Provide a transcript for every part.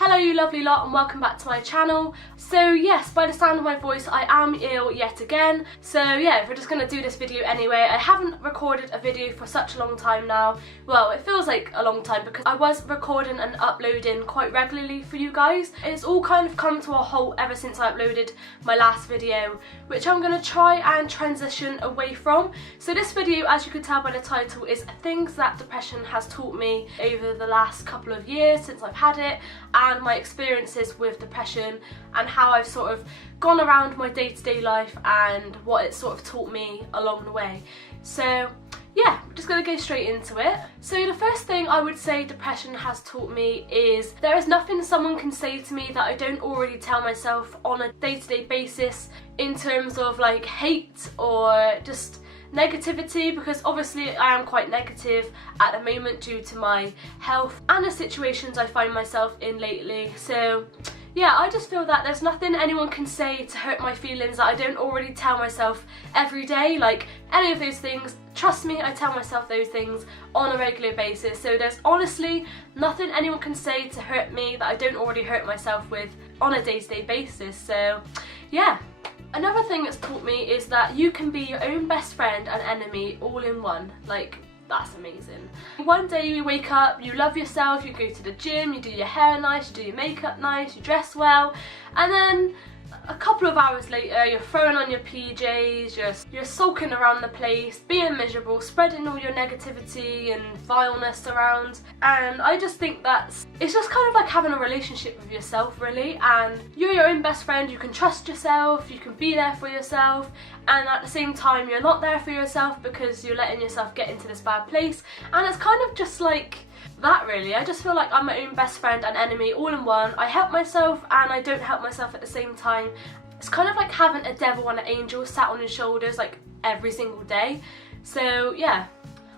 Hello you lovely lot and welcome back to my channel. So yes, by the sound of my voice I am ill yet again. So yeah, we're just going to do this video anyway. I haven't recorded a video for such a long time now. Well, it feels like a long time because I was recording and uploading quite regularly for you guys. It's all kind of come to a halt ever since I uploaded my last video, which I'm going to try and transition away from. So this video, as you can tell by the title, is things that depression has taught me over the last couple of years since I've had it, and my experiences with depression and how I've sort of gone around my day-to-day life and what it sort of taught me along the way. So yeah, we're just going to go straight into it. So the first thing I would say depression has taught me is there is nothing someone can say to me that I don't already tell myself on a day-to-day basis in terms of like hate or just negativity, because obviously I am quite negative at the moment due to my health and the situations I find myself in lately. So yeah, I just feel that there's nothing anyone can say to hurt my feelings that I don't already tell myself every day. Like any of those things, trust me, I tell myself those things on a regular basis. So there's honestly nothing anyone can say to hurt me that I don't already hurt myself with on a day-to-day basis. So yeah. Another thing it's taught me is that you can be your own best friend and enemy all in one. Like, that's amazing. One day you wake up, you love yourself, you go to the gym, you do your hair nice, you do your makeup nice, you dress well, and then a couple of hours later you're throwing on your PJs, you're sulking around the place, being miserable, spreading all your negativity and vileness around. And I just think it's just kind of like having a relationship with yourself really, and you're your own best friend, you can trust yourself, you can be there for yourself, and at the same time you're not there for yourself because you're letting yourself get into this bad place. And it's kind of just like that really. I just feel like I'm my own best friend and enemy all in one. I help myself and I don't help myself at the same time. It's kind of like having a devil and an angel sat on your shoulders like every single day. So yeah,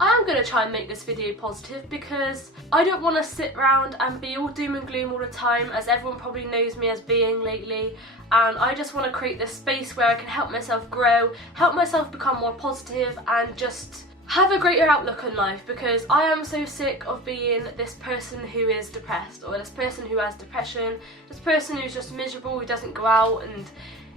I am going to try and make this video positive because I don't want to sit around and be all doom and gloom all the time, as everyone probably knows me as being lately. And I just want to create this space where I can help myself grow, help myself become more positive and just have a greater outlook on life, because I am so sick of being this person who is depressed, or this person who has depression, this person who's just miserable, who doesn't go out and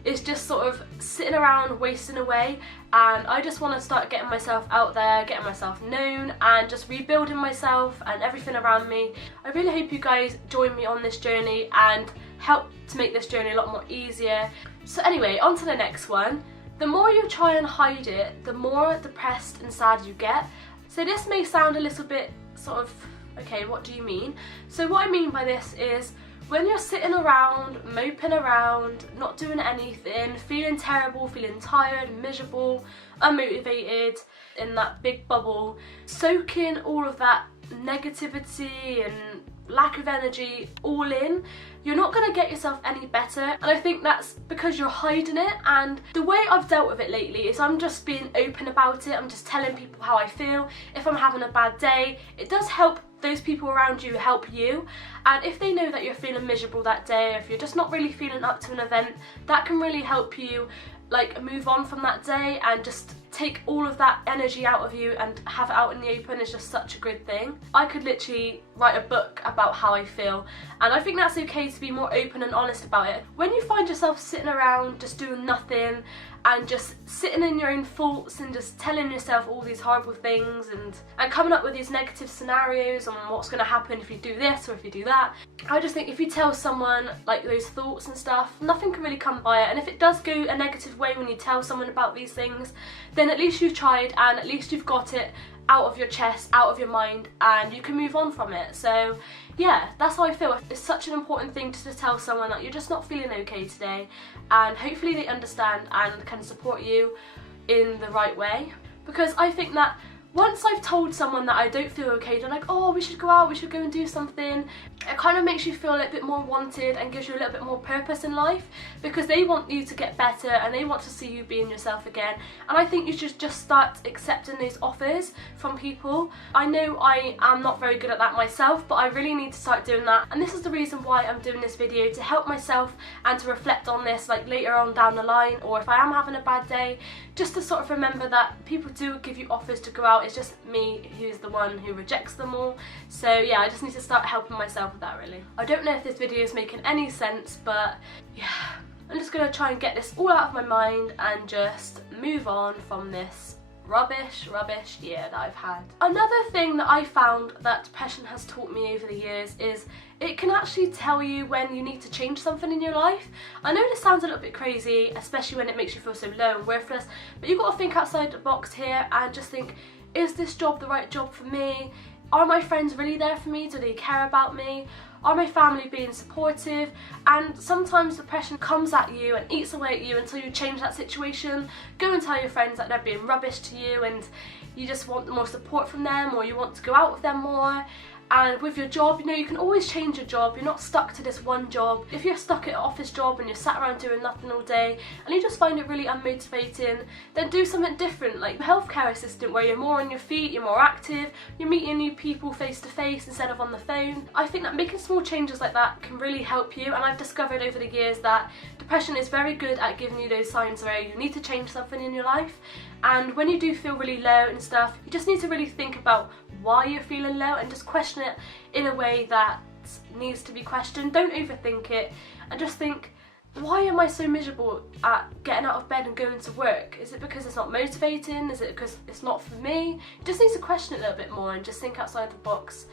is just sort of sitting around wasting away. And I just want to start getting myself out there, getting myself known and just rebuilding myself and everything around me. I really hope you guys join me on this journey and help to make this journey a lot more easier. So anyway, on to the next one. The more you try and hide it, the more depressed and sad you get. So this may sound a little bit sort of, okay, what do you mean? So what I mean by this is when you're sitting around, moping around, not doing anything, feeling terrible, feeling tired, miserable, unmotivated, in that big bubble, soaking all of that negativity and lack of energy all in, you're not going to get yourself any better. And I think that's because you're hiding it. And the way I've dealt with it lately is I'm just being open about it. I'm just telling people how I feel. If I'm having a bad day, it does help those people around you help you. And if they know that you're feeling miserable that day, if you're just not really feeling up to an event, that can really help you like move on from that day and just take all of that energy out of you and have it out in the open. Is just such a good thing. I could literally write a book about how I feel, and I think that's okay to be more open and honest about it. When you find yourself sitting around just doing nothing and just sitting in your own thoughts and just telling yourself all these horrible things and coming up with these negative scenarios on what's going to happen if you do this or if you do that, I just think if you tell someone like those thoughts and stuff, nothing can really come by it. And if it does go a negative way when you tell someone about these things, then at least you've tried and at least you've got it out of your chest, out of your mind, and you can move on from it. So yeah, that's how I feel. It's such an important thing to tell someone that you're just not feeling okay today, and hopefully they understand and can support you in the right way. Because I think that once I've told someone that I don't feel okay, they're like, oh, we should go out, we should go and do something. It kind of makes you feel a little bit more wanted and gives you a little bit more purpose in life, because they want you to get better and they want to see you being yourself again. And I think you should just start accepting those offers from people. I know I am not very good at that myself, but I really need to start doing that. And this is the reason why I'm doing this video, to help myself and to reflect on this like later on down the line, or if I am having a bad day, just to sort of remember that people do give you offers to go out it's just me who's the one who rejects them all. So yeah, I just need to start helping myself with that really. I don't know if this video is making any sense, but yeah, I'm just gonna try and get this all out of my mind and just move on from this rubbish year that I've had. Another thing that I found that depression has taught me over the years is it can actually tell you when you need to change something in your life. I know this sounds a little bit crazy, especially when it makes you feel so low and worthless, but you've got to think outside the box here and just think, is this job the right job for me? Are my friends really there for me? Do they care about me? Are my family being supportive? And sometimes depression comes at you and eats away at you until you change that situation. Go and tell your friends that they're being rubbish to you and you just want more support from them, or you want to go out with them more. And with your job, you know, you can always change your job. You're not stuck to this one job. If you're stuck at an office job and you're sat around doing nothing all day and you just find it really unmotivating, then do something different, like a healthcare assistant where you're more on your feet, you're more active, you're meeting new people face to face instead of on the phone. I think that making small changes like that can really help you, and I've discovered over the years that depression is very good at giving you those signs where you need to change something in your life. And when you do feel really low and stuff, you just need to really think about why you're feeling low and just question it in a way that needs to be questioned. Don't overthink it and just think, why am I so miserable at getting out of bed and going to work? Is it because it's not motivating? Is it because it's not for me? You just need to question it a little bit more and just think outside the box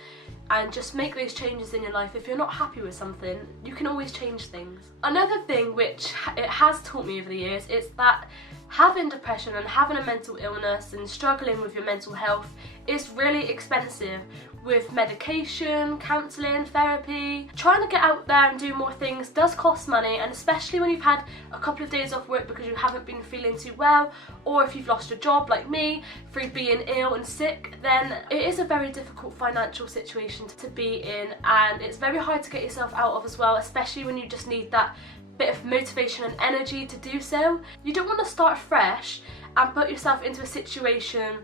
and just make those changes in your life. If you're not happy with something, you can always change things. Another thing which it has taught me over the years is that having depression and having a mental illness and struggling with your mental health is really expensive, with medication, counselling, therapy. Trying to get out there and do more things does cost money, and especially when you've had a couple of days off work because you haven't been feeling too well, or if you've lost your job like me through being ill and sick, then it is a very difficult financial situation to be in, and it's very hard to get yourself out of as well, especially when you just need that bit of motivation and energy to do so. You don't want to start fresh and put yourself into a situation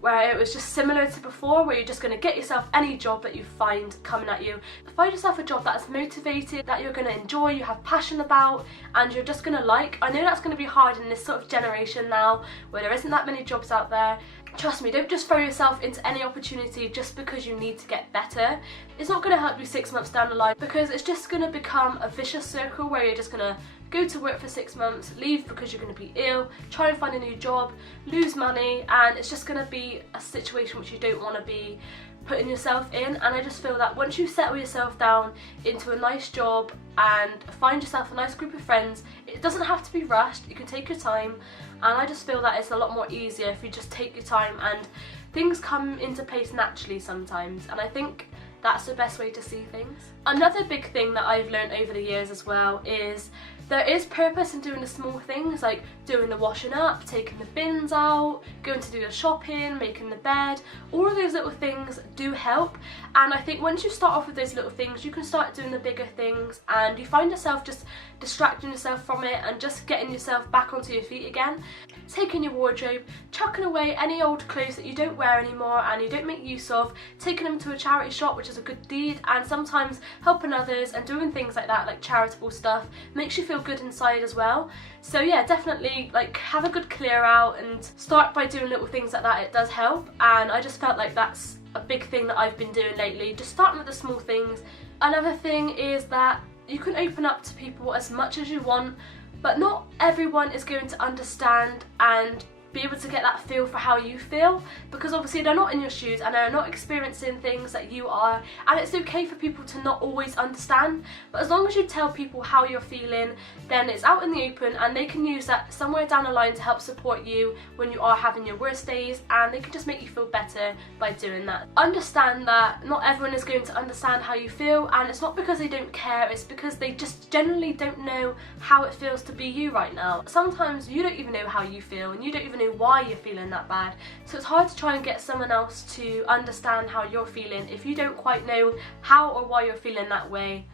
where it was just similar to before, where you're just going to get yourself any job that you find coming at you. Find yourself a job that's motivated, that you're going to enjoy, you have passion about, and you're just going to like. I know that's going to be hard in this sort of generation now, where there isn't that many jobs out there. Trust me, don't just throw yourself into any opportunity just because you need to get better. It's not going to help you 6 months down the line, because it's just going to become a vicious circle where you're just going to go to work for 6 months, leave because you're going to be ill, try and find a new job, lose money, and it's just going to be a situation which you don't want to be putting yourself in. And I just feel that once you settle yourself down into a nice job and find yourself a nice group of friends, it doesn't have to be rushed, you can take your time, and I just feel that it's a lot more easier if you just take your time and things come into place naturally sometimes, and I think that's the best way to see things. Another big thing that I've learned over the years as well is there is purpose in doing the small things, like doing the washing up, taking the bins out, going to do the shopping, making the bed. All of those little things do help, and I think once you start off with those little things, you can start doing the bigger things, and you find yourself just distracting yourself from it and just getting yourself back onto your feet again. Taking your wardrobe, chucking away any old clothes that you don't wear anymore and you don't make use of, taking them to a charity shop, which is a good deed, and sometimes helping others and doing things like that, like charitable stuff, makes you feel good inside as well. So yeah, definitely like have a good clear out and start by doing little things like that. It does help, and I just felt like that's a big thing that I've been doing lately, just starting with the small things. Another thing is that you can open up to people as much as you want, but not everyone is going to understand and be able to get that feel for how you feel, because obviously they're not in your shoes and they're not experiencing things that you are, and it's okay for people to not always understand, but as long as you tell people how you're feeling, then it's out in the open and they can use that somewhere down the line to help support you when you are having your worst days, and they can just make you feel better by doing that. Understand that not everyone is going to understand how you feel, and it's not because they don't care, it's because they just generally don't know how it feels to be you right now. Sometimes you don't even know how you feel and you don't even know why you're feeling that bad, so it's hard to try and get someone else to understand how you're feeling if you don't quite know how or why you're feeling that way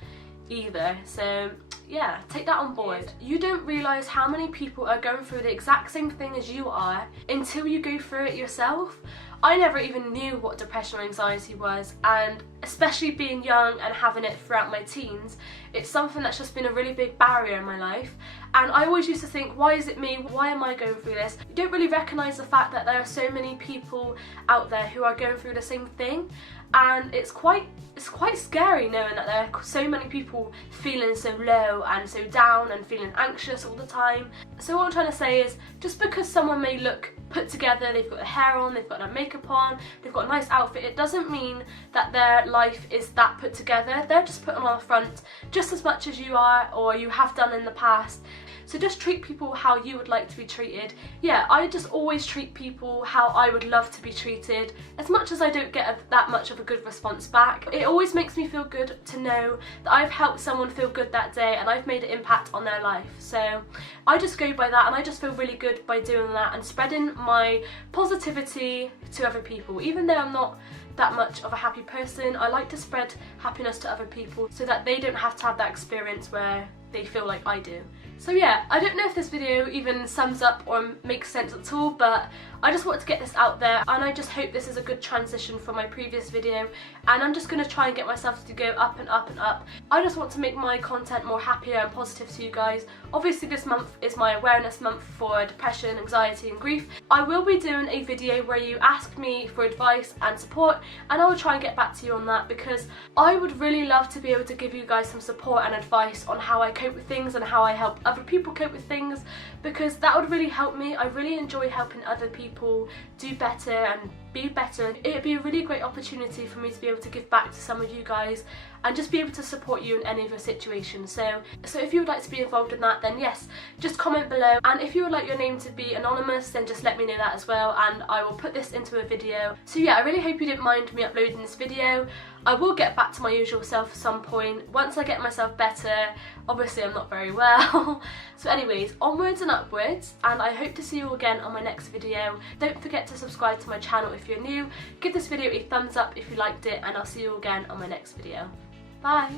either. So yeah, take that on board. You don't realise how many people are going through the exact same thing as you are until you go through it yourself. I never even knew what depression or anxiety was, and especially being young and having it throughout my teens, it's something that's just been a really big barrier in my life. And I always used to think, why is it me? Why am I going through this? You don't really recognise the fact that there are so many people out there who are going through the same thing, and it's quite scary knowing that there are so many people feeling so low and so down and feeling anxious all the time. So what I'm trying to say is, just because someone may look put together, they've got their hair on, they've got their makeup on, they've got a nice outfit, it doesn't mean that their life is that put together. They're just putting on a front just as much as you are, or you have done in the past. So just treat people how you would like to be treated. Yeah, I just always treat people how I would love to be treated, as much as I don't get that much of a good response back. It always makes me feel good to know that I've helped someone feel good that day and I've made an impact on their life. So I just go by that, and I just feel really good by doing that and spreading my positivity to other people. Even though I'm not that much of a happy person, I like to spread happiness to other people so that they don't have to have that experience where they feel like I do. So yeah, I don't know if this video even sums up or makes sense at all, but I just wanted to get this out there, and I just hope this is a good transition from my previous video, and I'm just going to try and get myself to go up and up and up. I just want to make my content more happier and positive to you guys. Obviously this month is my awareness month for depression, anxiety and grief. I will be doing a video where you ask me for advice and support, and I will try and get back to you on that, because I would really love to be able to give you guys some support and advice on how I cope with things and how I help other people cope with things, because that would really help me. I really enjoy helping other people do better and be better. It would be a really great opportunity for me to be able to give back to some of you guys and just be able to support you in any of your situations. So if you would like to be involved in that, then yes, just comment below, and if you would like your name to be anonymous, then just let me know that as well, and I will put this into a video. So yeah, I really hope you didn't mind me uploading this video. I will get back to my usual self at some point once I get myself better. Obviously I'm not very well. So anyways, onwards and upwards, and I hope to see you all again on my next video. Don't forget to subscribe to my channel if you're new. Give this video a thumbs up if you liked it, and I'll see you all again on my next video. Bye!